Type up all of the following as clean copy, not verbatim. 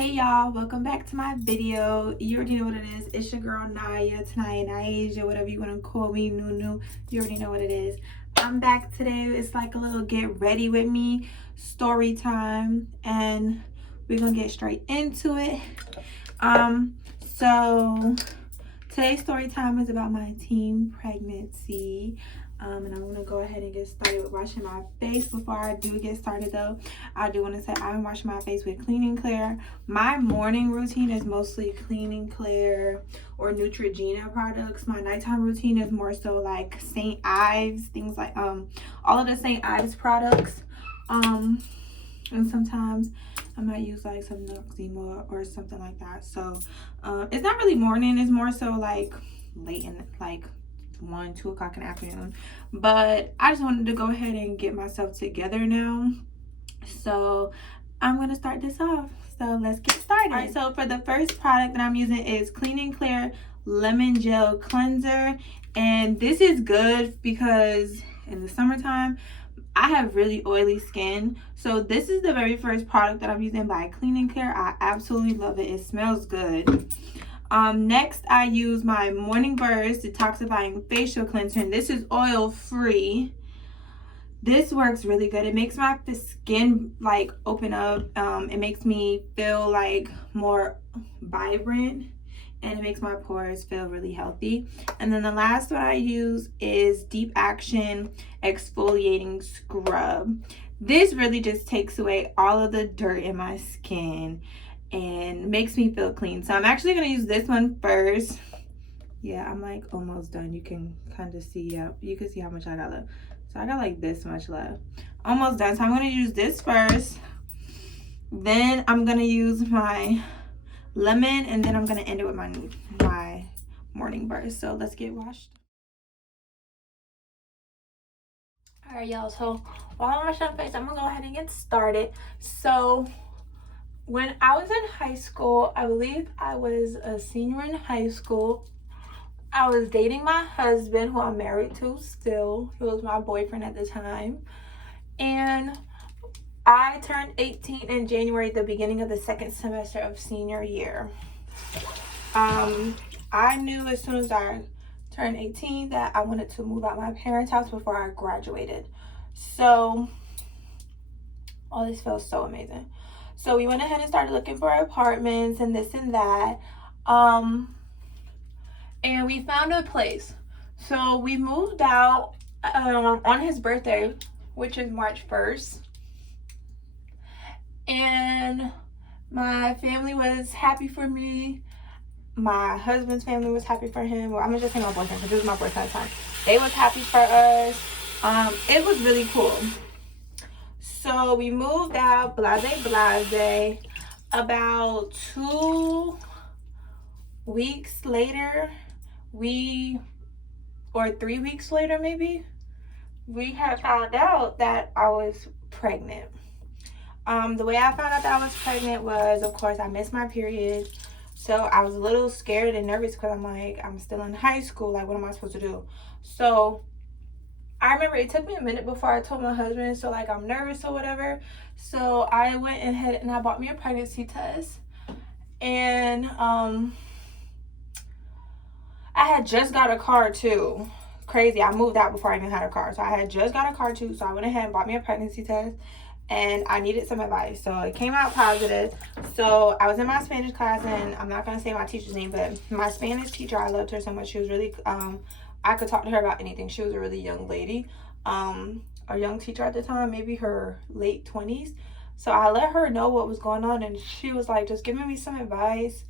Hey y'all, welcome back to my video. You already know what it is. It's your girl Naya tonight, Naija, whatever you want to call me, Nunu. You already know what it is. I'm back today. It's like a little get ready with me story time, and we're gonna get straight into it. So today's story time is about my teen pregnancy. And I'm gonna go ahead and get started with washing my face. Before I do get started though, I do want to say I'm washing my face with Clean and Clear. My morning routine is mostly Clean and Clear or Neutrogena products. My nighttime routine is more so like St. Ives, things like all of the St. Ives products. And sometimes I might use like some Noxzema or something like that. So it's not really morning, it's more so like late in like 1-2 o'clock in the afternoon. But I just wanted to go ahead and get myself together now, so I'm gonna start this off. So let's get started. All right, so for the first product that I'm using is Clean and Clear Lemon Gel Cleanser, and this is good because in the summertime I have really oily skin. So this is the very first product that I'm using by Clean and Clear. I absolutely love it. It smells good. Next, I use my Morning Burst Detoxifying Facial Cleanser, and this is oil free. This works really good. It makes my skin like open up. It makes me feel like more vibrant, and it makes my pores feel really healthy. And then the last one I use is Deep Action Exfoliating Scrub. This really just takes away all of the dirt in my skin and makes me feel clean. So I'm actually gonna use this one first. Yeah, I'm like almost done. You can kind of see, yeah, you can see how much I got left. So I got like this much left. Almost done. So I'm gonna use this first. Then I'm gonna use my lemon, and then I'm gonna end it with my Morning Burst. So let's get washed. All right, y'all. So while I'm washing my face, I'm gonna go ahead and get started. So when I was in high school, I believe I was a senior in high school, I was dating my husband, who I'm married to still. He was my boyfriend at the time. And I turned 18 in January, the beginning of the second semester of senior year. I knew as soon as I turned 18 that I wanted to move out my parents' house before I graduated. So, oh, this feels so amazing. So we went ahead and started looking for apartments and this and that. And we found a place. So we moved out on his birthday, which is March 1st. And my family was happy for me. My husband's family was happy for him. Well, I'm gonna just say my boyfriend because this was my boyfriend at the time. They was happy for us. It was really cool. So we moved out, blase. About 2 weeks later, 3 weeks later maybe, we had found out that I was pregnant. The way I found out that I was pregnant was, of course, I missed my period. So I was a little scared and nervous because I'm like, I'm still in high school. Like, what am I supposed to do? So I remember it took me a minute before I told my husband, so like I'm nervous or whatever. So I went ahead and I bought me a pregnancy test. And I had just got a car too. Crazy, I moved out before I even had a car. So I had just got a car too. So I went ahead and bought me a pregnancy test, and I needed some advice. So it came out positive. So I was in my Spanish class, and I'm not gonna say my teacher's name, but my Spanish teacher, I loved her so much. She was really I could talk to her about anything. She was a really young lady, a young teacher at the time, maybe her late 20s. So I let her know what was going on, and she was like just giving me some advice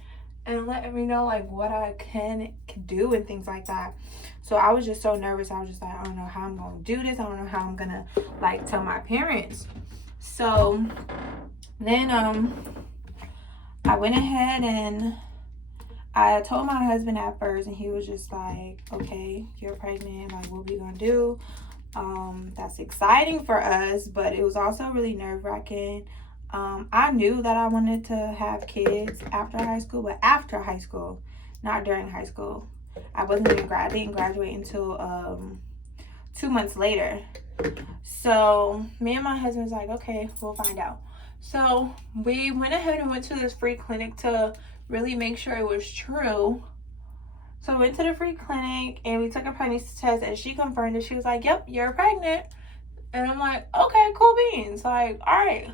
and letting me know like what I can do and things like that. So I was just so nervous. I was just like, I don't know how I'm gonna do this. I don't know how I'm gonna like tell my parents. So then I went ahead and I told my husband at first, and he was just like, okay, you're pregnant, like what we gonna do? That's exciting for us, but it was also really nerve-wracking. I knew that I wanted to have kids after high school, but after high school, not during high school. I didn't graduate until 2 months later. So me and my husband was like, okay, we'll find out. So we went ahead and went to this free clinic to really make sure it was true. So we went to the free clinic and we took a pregnancy test, and she confirmed it. She was like, yep, you're pregnant. And I'm like, okay, cool beans. Like, all right.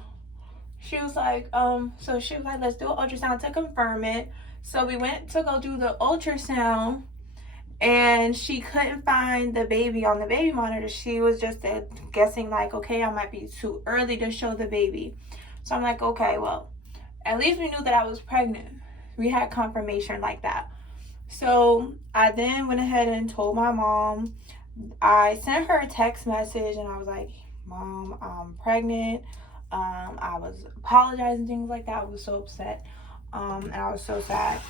She was like, so she was like, let's do an ultrasound to confirm it. So we went to go do the ultrasound, and she couldn't find the baby on the baby monitor. She was just guessing like, okay, I might be too early to show the baby. So I'm like, okay, well, at least we knew that I was pregnant. We had confirmation like that. So I then went ahead and told my mom. I sent her a text message and I was like, Mom, I'm pregnant. I was apologizing, things like that. I was so upset. And I was so sad.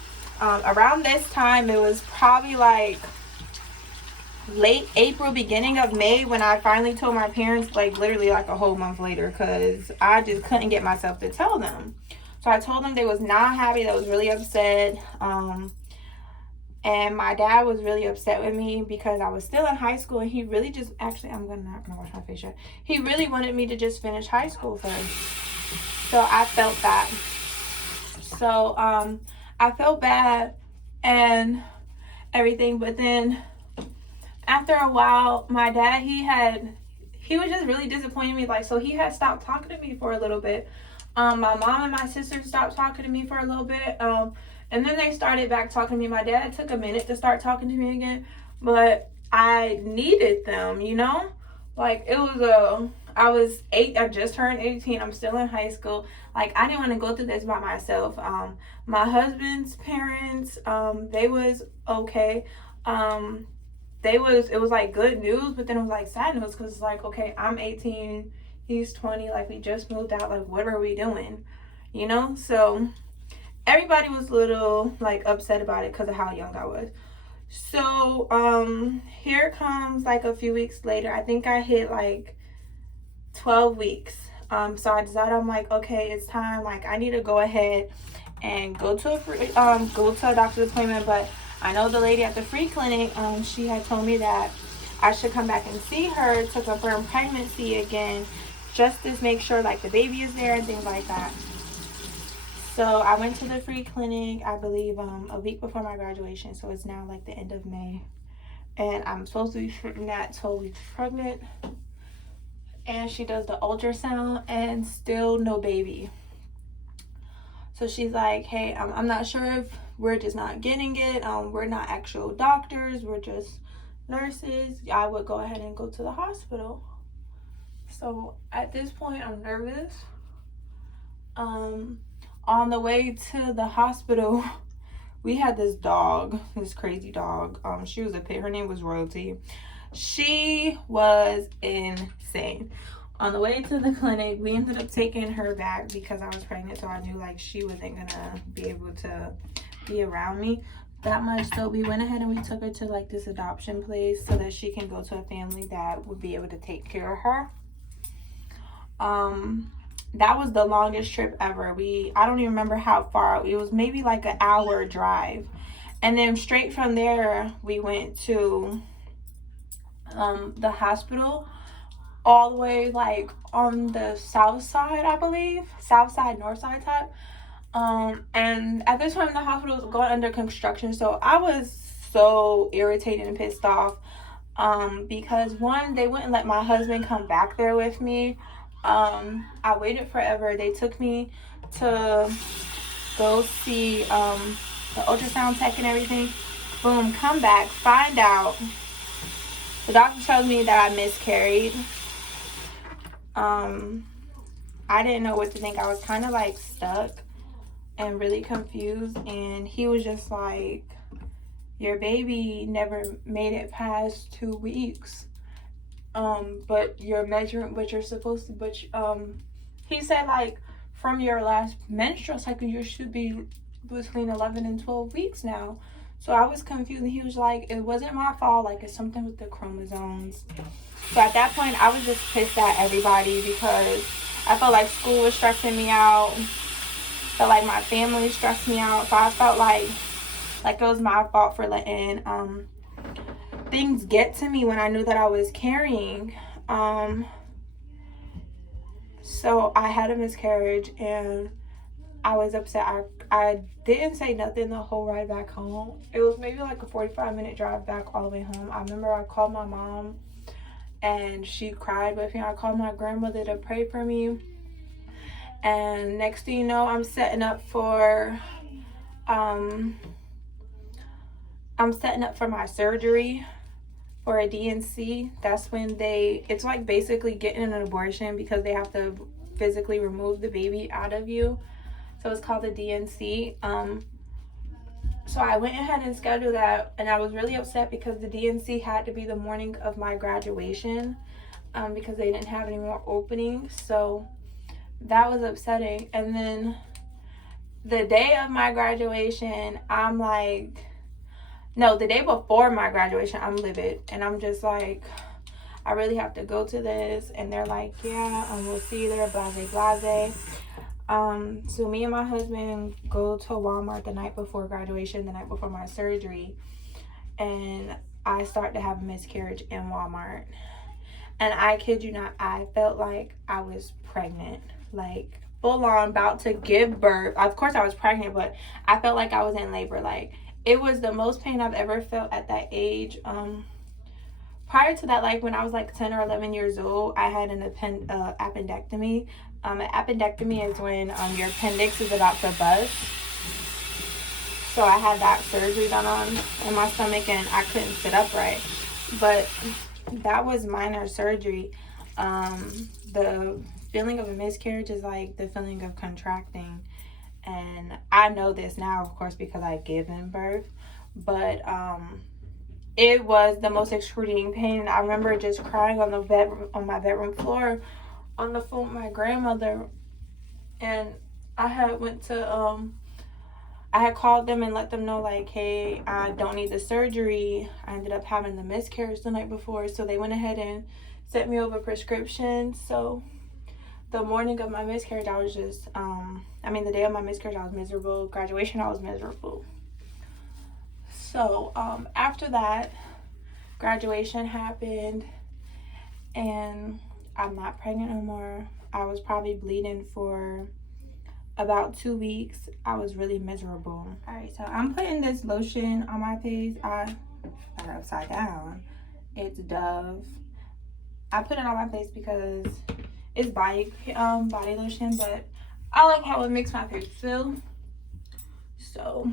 Around this time, it was probably like late April, beginning of May, when I finally told my parents, like literally like a whole month later, because I just couldn't get myself to tell them. So I told them. They was not happy. They was really upset. And my dad was really upset with me because I was still in high school, and he really just, actually, I'm not gonna wash my face yet. He really wanted me to just finish high school first. So I felt that. So I felt bad and everything, but then after a while, my dad, he was just really disappointed in me. Like, so he had stopped talking to me for a little bit. My mom and my sister stopped talking to me for a little bit. And then they started back talking to me. My dad took a minute to start talking to me again, but I needed them, you know? Like, it was I was 8, I just turned 18, I'm still in high school. Like, I didn't want to go through this by myself. My husband's parents, they was okay. It was like good news, but then it was like sad news, because it's like, okay, I'm 18, he's 20, like we just moved out, like what are we doing, you know? So everybody was a little like upset about it because of how young I was. So here comes like a few weeks later. I think I hit like 12 weeks. So I decided, I'm like, okay, it's time. Like, I need to go ahead and go to a doctor's appointment. But I know the lady at the free clinic, she had told me that I should come back and see her to confirm pregnancy again, just to make sure like the baby is there and things like that. So I went to the free clinic, I believe a week before my graduation. So it's now like the end of May, and I'm supposed to be sitting at 12 weeks pregnant. And she does the ultrasound and still no baby. So she's like, hey, I'm not sure if we're just not getting it. We're not actual doctors. We're just nurses. I would go ahead and go to the hospital. So at this point, I'm nervous. On the way to the hospital, we had this dog, this crazy dog. She was a pit. Her name was Royalty. She was insane. On the way to the clinic, we ended up taking her back because I was pregnant, so I knew like she wasn't gonna be able to be around me that much. So we went ahead and we took her to like this adoption place so that she can go to a family that would be able to take care of her. That was the longest trip ever. I don't even remember how far. It was maybe like an hour drive. And then straight from there, we went to the hospital, all the way like on the south side, I believe. South side, north side type. And at this time, the hospital was going under construction. So I was so irritated and pissed off. Because one, they wouldn't let my husband come back there with me. I waited forever. They took me to go see the ultrasound tech and everything. Boom, come back, find out. The doctor tells me that I miscarried. I didn't know what to think. I was kind of like stuck and really confused. And he was just like, your baby never made it past 2 weeks. But you're measuring what you're supposed to, but he said like from your last menstrual cycle, you should be between 11 and 12 weeks now. So I was confused, and he was like, it wasn't my fault, like it's something with the chromosomes. So at that point, I was just pissed at everybody because I felt like school was stressing me out. Felt like my family stressed me out. So I felt like it was my fault for letting things get to me when I knew that I was carrying. So I had a miscarriage and I was upset. I didn't say nothing the whole ride back home. It was maybe like a 45-minute drive back all the way home. I remember I called my mom and she cried with me. I called my grandmother to pray for me. And next thing you know, I'm setting up for my surgery for a DNC. That's when it's like basically getting an abortion because they have to physically remove the baby out of you. So it's called the DNC. So I went ahead and scheduled that, and I was really upset because the DNC had to be the morning of my graduation because they didn't have any more openings. So that was upsetting. And then the day of my graduation, I'm like, no, the day before my graduation, I'm livid. And I'm just like, I really have to go to this. And they're like, yeah, we'll see you there, blase, blase. So me and my husband go to Walmart the night before graduation, the night before my surgery. And I start to have a miscarriage in Walmart. And I kid you not, I felt like I was pregnant. Like, full on about to give birth. Of course I was pregnant, but I felt like I was in labor. Like, it was the most pain I've ever felt at that age. Prior to that, like when I was like 10 or 11 years old, I had an appendectomy. An appendectomy is when your appendix is about to bust. So I had that surgery done on in my stomach and I couldn't sit upright. But that was minor surgery. The feeling of a miscarriage is like the feeling of contracting. And I know this now, of course, because I've given birth. But it was the most excruciating pain. I remember just crying on my bedroom floor on the phone with my grandmother. And I had called them and let them know, like, hey, I don't need the surgery. I ended up having the miscarriage the night before. So they went ahead and sent me over prescriptions. So the morning of my miscarriage, I was just, the day of my miscarriage, I was miserable. Graduation, I was miserable. So after that, graduation happened and I'm not pregnant no more. I was probably bleeding for about 2 weeks. I was really miserable. All right, so I'm putting this lotion on my face. I got it upside down. It's Dove. I put it on my face because it's body lotion, but I like how it makes my face feel. So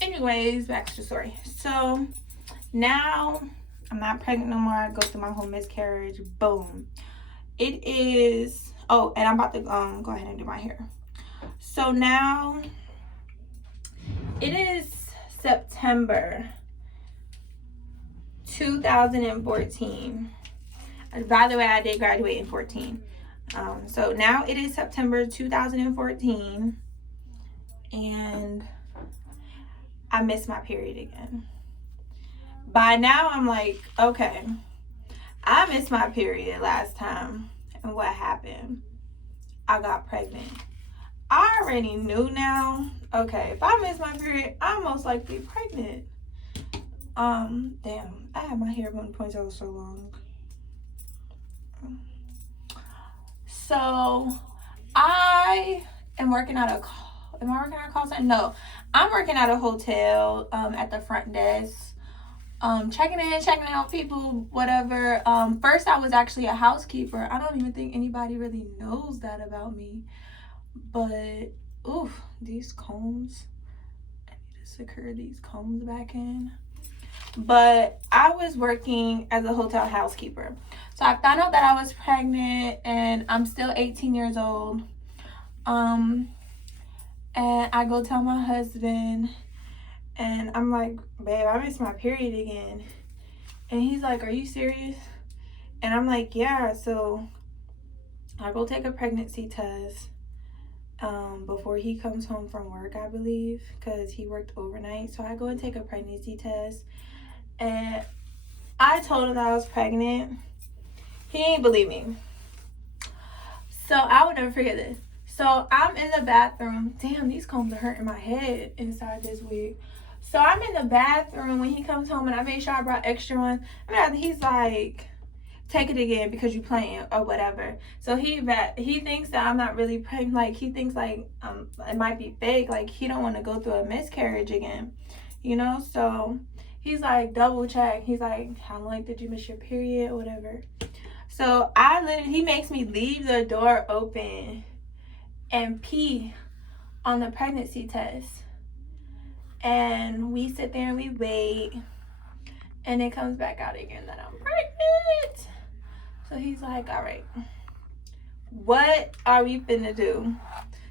anyways, back to the story. So now I'm not pregnant no more. I go through my whole miscarriage. Boom. It is, oh, and I'm about to go ahead and do my hair. So now it is September 2014. And by the way, I did graduate in 14. So now it is September 2014 and I missed my period again. By now I'm like, okay, I missed my period last time. And what happened? I got pregnant. I already knew now. Okay, if I miss my period, I'm most likely pregnant. Damn, I had my hair on ponytail so long. So I am working at am I working at a call center? No, I'm working at a hotel at the front desk. Checking out people, whatever. First I was actually a housekeeper. I don't even think anybody really knows that about me. But oof, these combs. I need to secure these combs back in. But I was working as a hotel housekeeper. So I found out that I was pregnant and I'm still 18 years old. And I go tell my husband and I'm like, babe, I missed my period again. And he's like, are you serious? And I'm like, yeah. So I go take a pregnancy test before he comes home from work, I believe, because he worked overnight. So I go and take a pregnancy test. And I told him that I was pregnant. He didn't believe me. So I would never forget this. So I'm in the bathroom. Damn, these combs are hurting my head inside this wig. So I'm in the bathroom when he comes home and I made sure I brought extra ones. I mean, he's like, take it again because you playing or whatever. So he thinks that I'm not really pregnant. Like, he thinks like it might be fake. Like, he don't want to go through a miscarriage again, you know. So he's like, double check. He's like, how long did you miss your period or whatever? So he makes me leave the door open and pee on the pregnancy test. And we sit there and we wait, and it comes back out again that I'm pregnant. So he's like, all right, what are we finna do?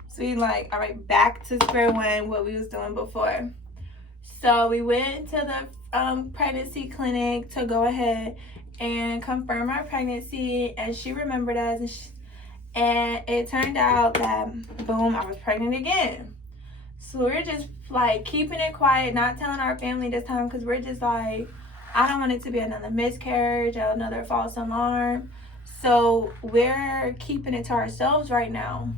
So he's like, all right, back to square one, what we was doing before. So we went to the pregnancy clinic to go ahead and confirm our pregnancy, and she remembered us, and it turned out that, boom, I was pregnant again. So we're just like keeping it quiet, not telling our family this time, because we're just like, I don't want it to be another miscarriage or another false alarm. So we're keeping it to ourselves right now.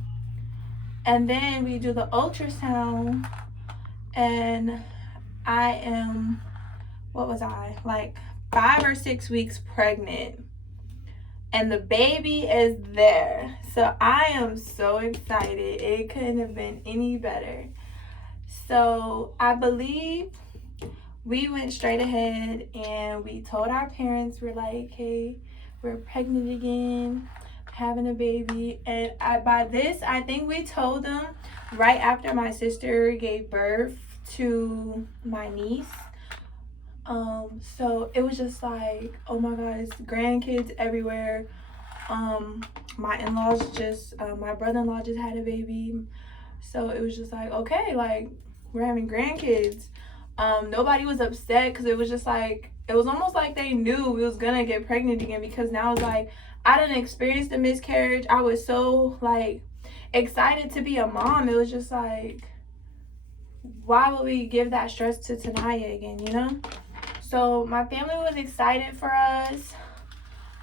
And then we do the ultrasound, and I am, what was I, like 5 or 6 weeks pregnant, and the baby is there. So I am so excited. It couldn't have been any better. So I believe we went straight ahead and we told our parents, we're like, hey, we're pregnant again, having a baby. And I think we told them right after my sister gave birth to my niece. So it was just like, oh my God, it's grandkids everywhere. My in-laws my brother-in-law just had a baby. So it was just like, okay, like, we're having grandkids. Nobody was upset, because it was just like, it was almost like they knew we was gonna get pregnant again, because now it's like, I didn't experience the miscarriage. I was so like excited to be a mom. It was just like, why would we give that stress to Tanaya again, you know? So my family was excited for us.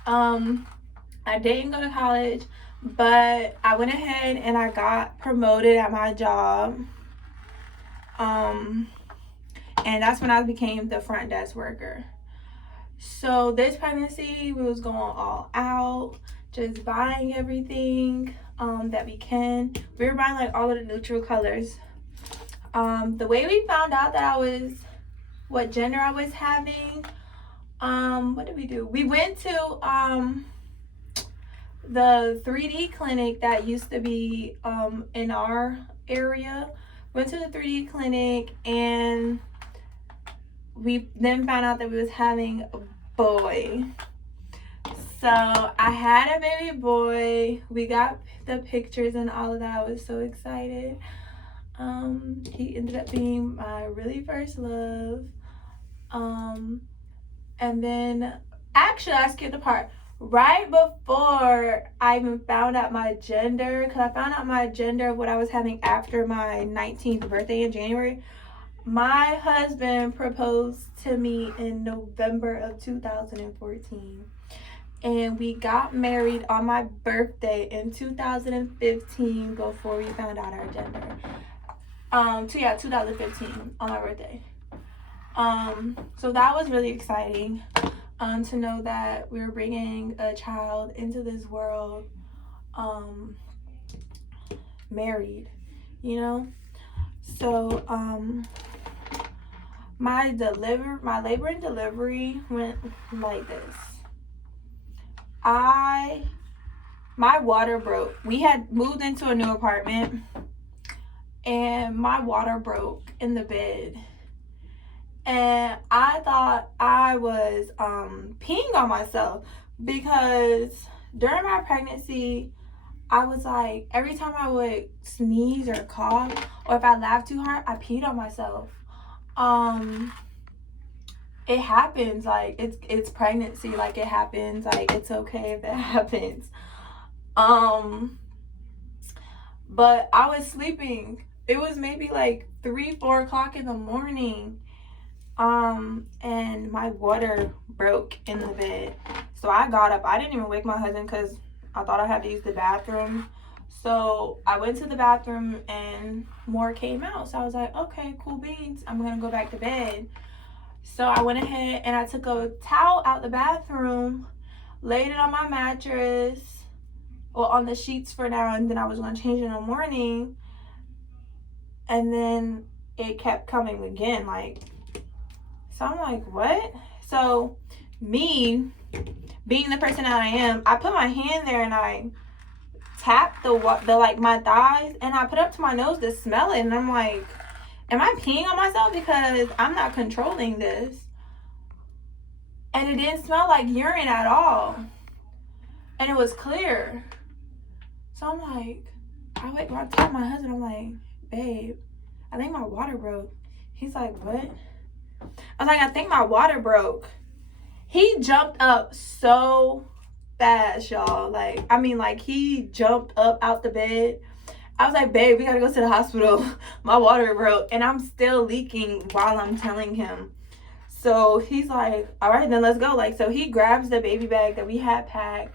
I didn't go to college, but I went ahead and I got promoted at my job. And that's when I became the front desk worker. So this pregnancy, we was going all out, just buying everything that we can. We were buying like all of the neutral colors. The way we found out that what gender I was having, what did we do? We went to the 3D clinic that used to be in our area. Went to the 3D clinic, and we then found out that we was having a boy. So I had a baby boy. We got the pictures and all of that. I was so excited. He ended up being my really first love. And then actually I skipped the part right before I even found out my gender, because I found out my gender of what I was having after my 19th birthday in January. My husband proposed to me in November of 2014, and we got married on my birthday in 2015 before we found out our gender. 2015 on my birthday. So that was really exciting. To know that we were bringing a child into this world married, you know. So my labor and delivery went like this. My water broke. We had moved into a new apartment, and my water broke in the bed. And I thought I was peeing on myself, because during my pregnancy, I was like, every time I would sneeze or cough, or if I laughed too hard, I peed on myself. It happens, like, it's pregnancy, like, it happens, like, it's okay if it happens. But I was sleeping. It was maybe like 3-4 o'clock in the morning. And my water broke in the bed. So I got up. I didn't even wake my husband, because I thought I had to use the bathroom. So I went to the bathroom and more came out. So I was like, okay, cool beans. I'm going to go back to bed. So I went ahead and I took a towel out the bathroom, laid it on my mattress, well, on the sheets for now, and then I was going to change it in the morning, and then it kept coming again, like, so I'm like, what? So me being the person that I am, I put my hand there and I tapped the like my thighs, and I put it up to my nose to smell it, and I'm like, am I peeing on myself? Because I'm not controlling this. And it didn't smell like urine at all, and it was clear. So I'm like, I tell my husband, I'm like, babe, I think my water broke. He's like, what? I was like, I think my water broke. He jumped up so fast, y'all. Like, I mean, like, he jumped up out the bed. I was like, babe, we gotta go to the hospital. My water broke, and I'm still leaking while I'm telling him. So he's like, all right, then let's go. Like, so he grabs the baby bag that we had packed.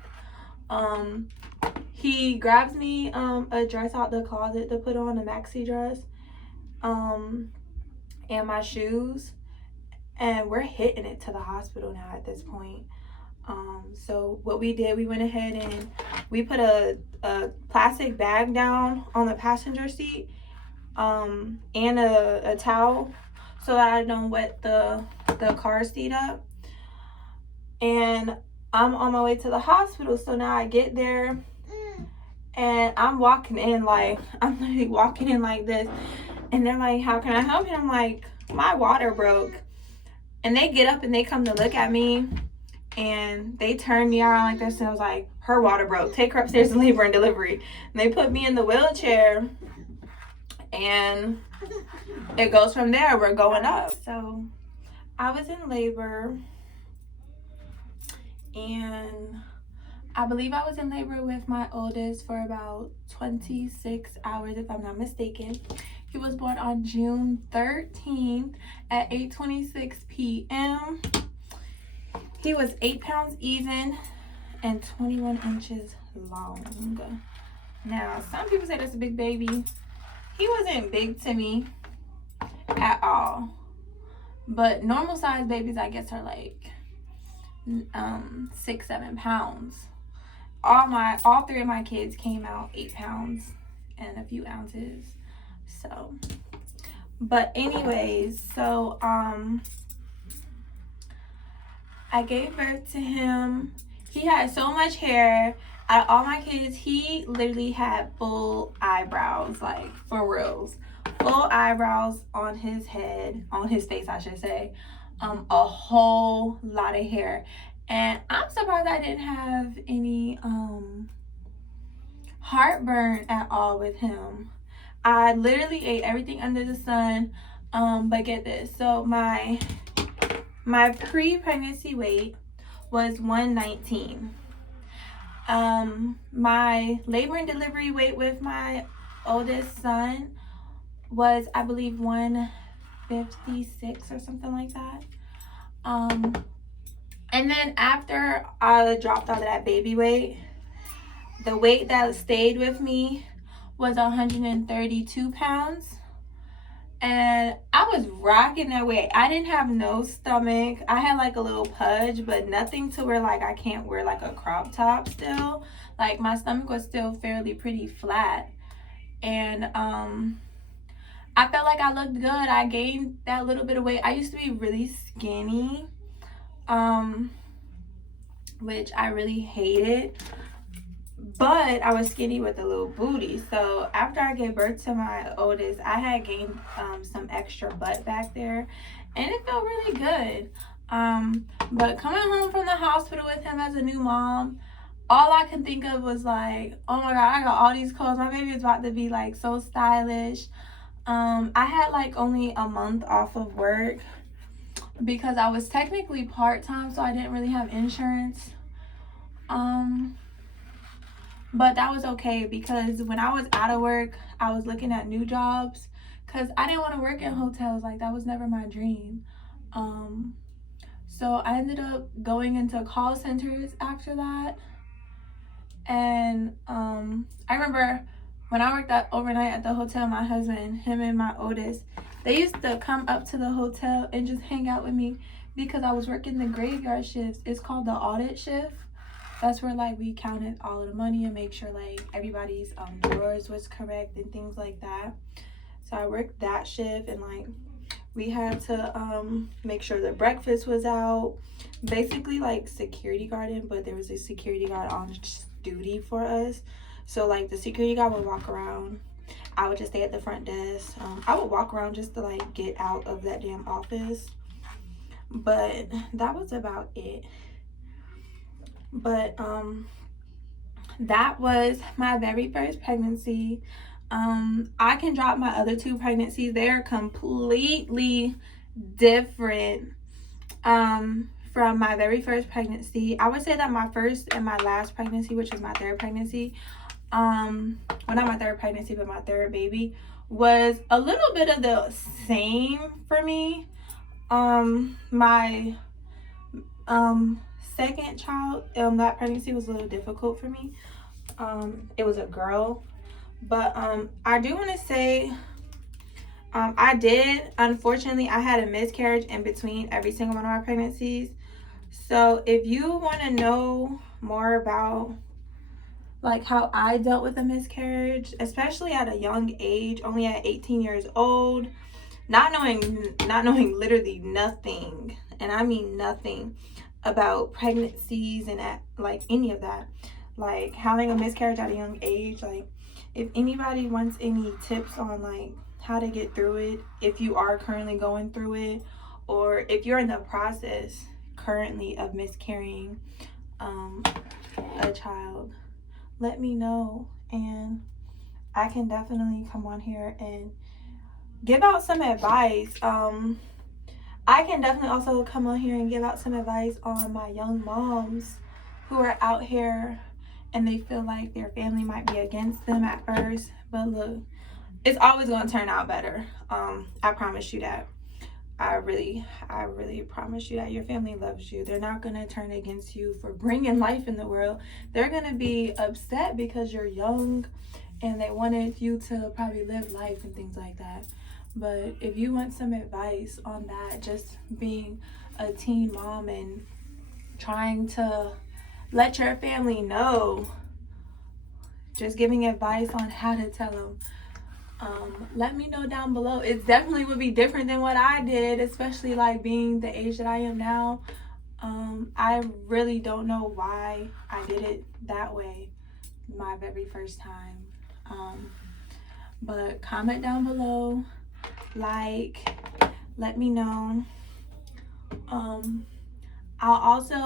He grabs me a dress out the closet to put on, a maxi dress, and my shoes, and we're hitting it to the hospital now at this point. So what we did, we went ahead and we put a plastic bag down on the passenger seat, and a towel so that I don't wet the car seat up. And I'm on my way to the hospital. So now I get there, and I'm walking in, like, I'm literally walking in like this, and they're like, how can I help you? And I'm like, my water broke. And they get up and they come to look at me, and they turned me around like this, and I was like, her water broke, take her upstairs to labor and delivery. And they put me in the wheelchair, and it goes from there. We're going up. So I was in labor, and I believe I was in labor with my oldest for about 26 hours, if I'm not mistaken. He was born on June 13th at 8:26 p.m. He was 8 pounds even and 21 inches long. Now, some people say that's a big baby. He wasn't big to me at all. But normal size babies, I guess, are like 6-7 pounds. All three of my kids came out 8 pounds and a few ounces. So, but anyways, so I gave birth to him. He had so much hair. Out of all my kids, he literally had full eyebrows, like, for reals. Full eyebrows on his head, on his face, I should say. A whole lot of hair. And I'm surprised I didn't have any heartburn at all with him. I literally ate everything under the sun. But get this. So my pre-pregnancy weight was 119. My labor and delivery weight with my oldest son was, I believe, 156 or something like that. And then after I dropped out of that baby weight, the weight that stayed with me was 132 pounds. And I was rocking that weight. I didn't have no stomach. I had like a little pudge, but nothing to where like I can't wear like a crop top still. Like my stomach was still fairly pretty flat. And I felt like I looked good. I gained that little bit of weight. I used to be really skinny, which I really hated. But I was skinny with a little booty. So after I gave birth to my oldest, I had gained some extra butt back there, and it felt really good. But coming home from the hospital with him as a new mom, all I can think of was like, oh my God, I got all these clothes. My baby is about to be like so stylish. I had like only a month off of work because I was technically part-time, so I didn't really have insurance. But that was okay because when I was out of work, I was looking at new jobs because I didn't want to work in hotels. Like, that was never my dream. So I ended up going into call centers after that. And I remember when I worked overnight at the hotel, my husband, him and my oldest, they used to come up to the hotel and just hang out with me because I was working the graveyard shifts. It's called the audit shift. that's where like we counted all of the money and make sure like everybody's drawers was correct and things like that. So I worked that shift, and like we had to make sure the breakfast was out, basically like security guarding, but there was a security guard on duty for us. So like the security guard would walk around, I would just stay at the front desk. I would walk around just to like get out of that damn office, but that was about it. But that was my very first pregnancy. I can drop my other 2 pregnancies. They're completely different from my very first pregnancy. I would say that my first and my last pregnancy, which was my 3rd pregnancy, well, not my 3rd pregnancy, but my 3rd baby, was a little bit of the same for me. My 2nd child, that pregnancy was a little difficult for me. It was a girl. But I do want to say unfortunately I had a miscarriage in between every single one of my pregnancies. So if you want to know more about like how I dealt with a miscarriage, especially at a young age, only at 18 years old, not knowing literally nothing, and I mean nothing about pregnancies and like any of that, like having a miscarriage at a young age, like if anybody wants any tips on like how to get through it, if you are currently going through it, or if you're in the process currently of miscarrying a child, let me know, and I can definitely come on here and give out some advice. I can definitely also come on here and give out some advice on my young moms who are out here and they feel like their family might be against them at first, but look, it's always going to turn out better. I promise you that. I really promise you that your family loves you. They're not going to turn against you for bringing life in the world. They're going to be upset because you're young and they wanted you to probably live life and things like that. But if you want some advice on that, just being a teen mom and trying to let your family know, just giving advice on how to tell them, let me know down below. It definitely would be different than what I did, especially like being the age that I am now. I really don't know why I did it that way my very first time. But comment down below, like, let me know. I'll also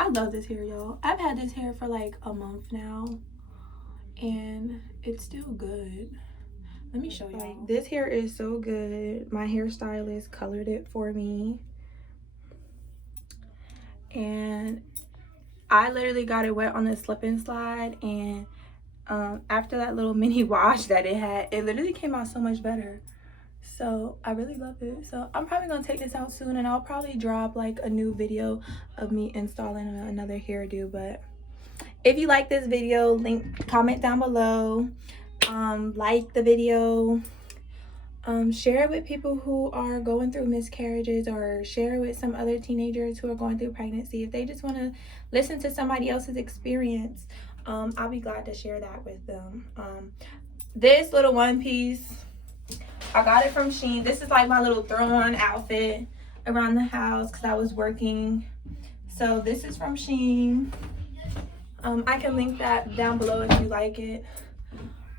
I love this hair, y'all. I've had this hair for like a month now and it's still good. Let me show y'all. This hair is so good. My hairstylist colored it for me and I literally got it wet on the slip and slide, and after that little mini wash that it had, it literally came out so much better. So I really love it. So I'm probably gonna take this out soon and I'll probably drop like a new video of me installing another hairdo. But if you like this video, comment down below, like the video, share it with people who are going through miscarriages, or share it with some other teenagers who are going through pregnancy. If they just want to listen to somebody else's experience, I'll be glad to share that with them. This little one piece, I got it from Shein. This is like my little throw-on outfit around the house because I was working. So this is from Shein. I can link that down below if you like it.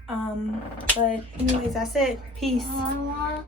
But anyways, that's it. Peace.